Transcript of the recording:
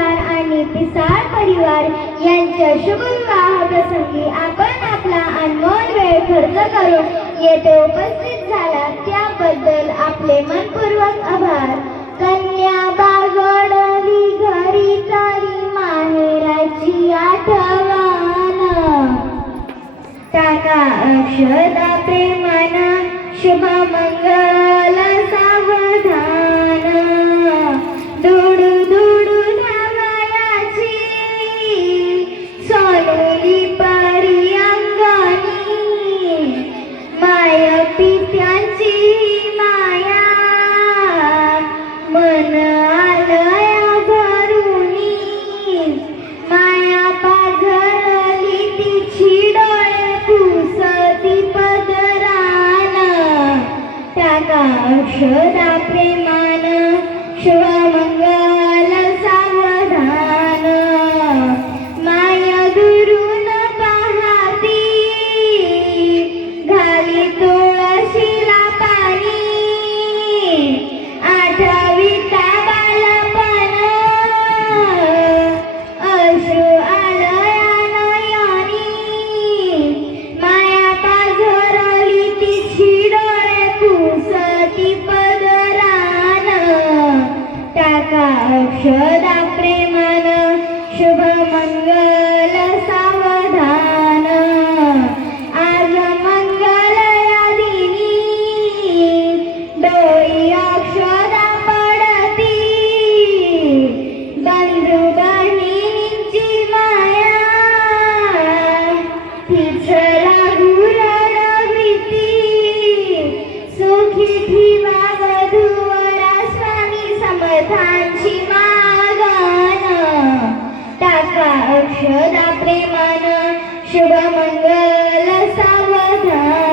परिवार आणि पिसाळ परिवार यांच्या शुभ विवाह प्रसंगी आपण आपला अनमोल वेळ खर्च करून येथे उपस्थित झाला त्याबद्दल आपले मनपूर्वक आभार. कन्या बागडली घरी तरी माहेराची आठवण, टाका अक्षदा प्रेमान शुभ मंगल सावधान. दुडू दुडू धावयाची सोनेली परी अंगणी, माय पित्यांची माया मन आलया भरुनी. माया पाझरली तिची डोळे पुसती पदरान, टाका अक्षदा प्रेमान शुभ मंगल सावधान. माया दुरून पाहती घाली तुळशीला पाणी, आठवीता बालपण अश्रू आलया नयनी. माया पाझरली तिची डोळे पुसती पदरान, टाका अक्षदा प्रेमान शुभ मंगल सावधान. आज मंगल या दिनी डोई अक्षदा पडती, बंधू बहिणींची माया तिचरा गुरडविती. सुखी ठिवा वधूवरा स्वामी समर्थांची मागण, टाका अक्षदा प्रेमान शुभ मंगल सावधान.